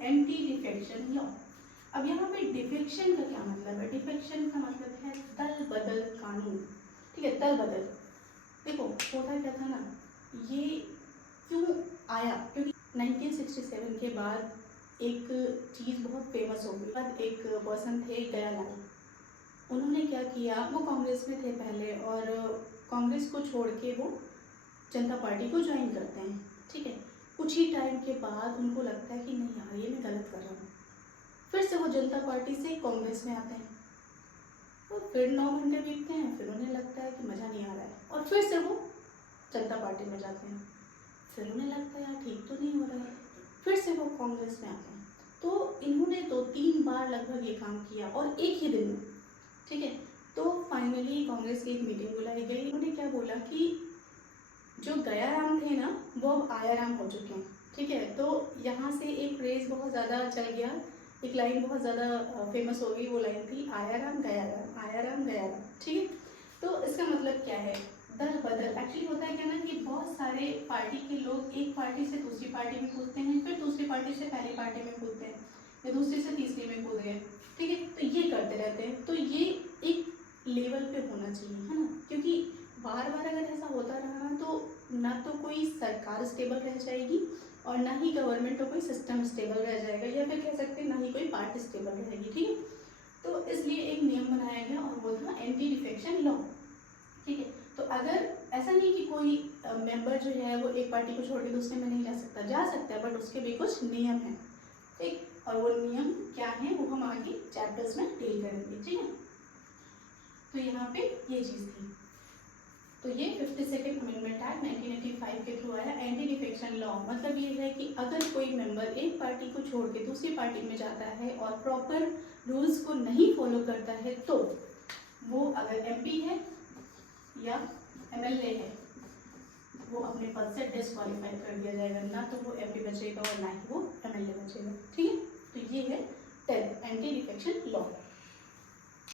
Anti defection law. अब यहाँ पे डिफेक्शन का क्या मतलब है? डिफेक्शन का मतलब है दल बदल कानून। ठीक है, दल बदल। देखो होता क्या था ना, ये क्यों आया? क्योंकि 1967 के बाद एक चीज़ बहुत फेमस हो गई। एक पर्सन थे दयालाल, उन्होंने क्या किया, वो कांग्रेस में थे पहले और कांग्रेस को छोड़ के वो जनता पार्टी को ज्वाइन करते हैं। ठीक है, कुछ ही टाइम के बाद उनको लगता है कि नहीं यार ये मैं गलत कर रहा हूँ, फिर से वो जनता पार्टी से कांग्रेस में आते हैं। तो फिर 9 घंटे बीतते हैं, फिर उन्हें लगता है कि मज़ा नहीं आ रहा है और फिर से वो जनता पार्टी में जाते हैं। फिर उन्हें लगता है यार ठीक तो नहीं हो रहा है, फिर से वो कांग्रेस में आते हैं। तो इन्होंने 2-3 बार लगभग ये काम किया और एक ही दिन में। ठीक है, तो फाइनली कांग्रेस की एक मीटिंग बुलाई गई। उन्होंने क्या बोला कि जो गयाराम थे ना वो अब आयाराम हो चुके हैं। ठीक है, तो यहाँ से एक फ्रेज बहुत ज़्यादा चल गया, एक लाइन बहुत ज़्यादा फेमस हो गई। वो लाइन थी आयाराम गयाराम, आयाराम गयाराम। ठीक है, तो इसका मतलब क्या है? दल बदल। एक्चुअली होता है क्या ना कि बहुत सारे पार्टी के लोग एक पार्टी से दूसरी पार्टी में कूदते हैं, फिर दूसरी पार्टी से पहली पार्टी में कूदते हैं या दूसरी से तीसरी में कूद गए। ठीक है, तो ये करते रहते हैं। तो ये एक लेवल पे होना चाहिए, है ना, क्योंकि बार बार अगर ऐसा होता रहा तो ना तो कोई सरकार स्टेबल रह जाएगी और ना ही गवर्नमेंट का कोई सिस्टम स्टेबल रह जाएगा, या फिर कह सकते हैं ना ही कोई पार्टी स्टेबल रहेगी। ठीक है, तो इसलिए एक नियम बनाया गया और वो था एंटी डिफेक्शन लॉ। ठीक है, तो अगर ऐसा नहीं कि कोई मेंबर जो है वो एक पार्टी को छोड़ के दूसरे में नहीं जा सकता, जा सकता है, बट उसके भी कुछ नियम हैं। ठीक, और वो नियम क्या है वो हम आगे चैप्टर्स में डील करेंगे। ठीक है, तो यहाँ पे ये चीज़ थी। तो ये 52nd अमेंडमेंट एक्ट 1985 के थ्रू आया। एंटी डिफेक्शन लॉ मतलब ये है कि अगर कोई मेंबर एक पार्टी को छोड़ के दूसरी पार्टी में जाता है और प्रॉपर रूल्स को नहीं फॉलो करता है, तो वो अगर एमपी है या एमएलए है वो अपने पद से डिस्क्वालीफाई कर दिया जाएगा। ना तो वो एमपी बचेगा और ना ही वो एमएलए बचेगा। ठीक है, तो ये है 10 एंटी डिफेक्शन लॉ।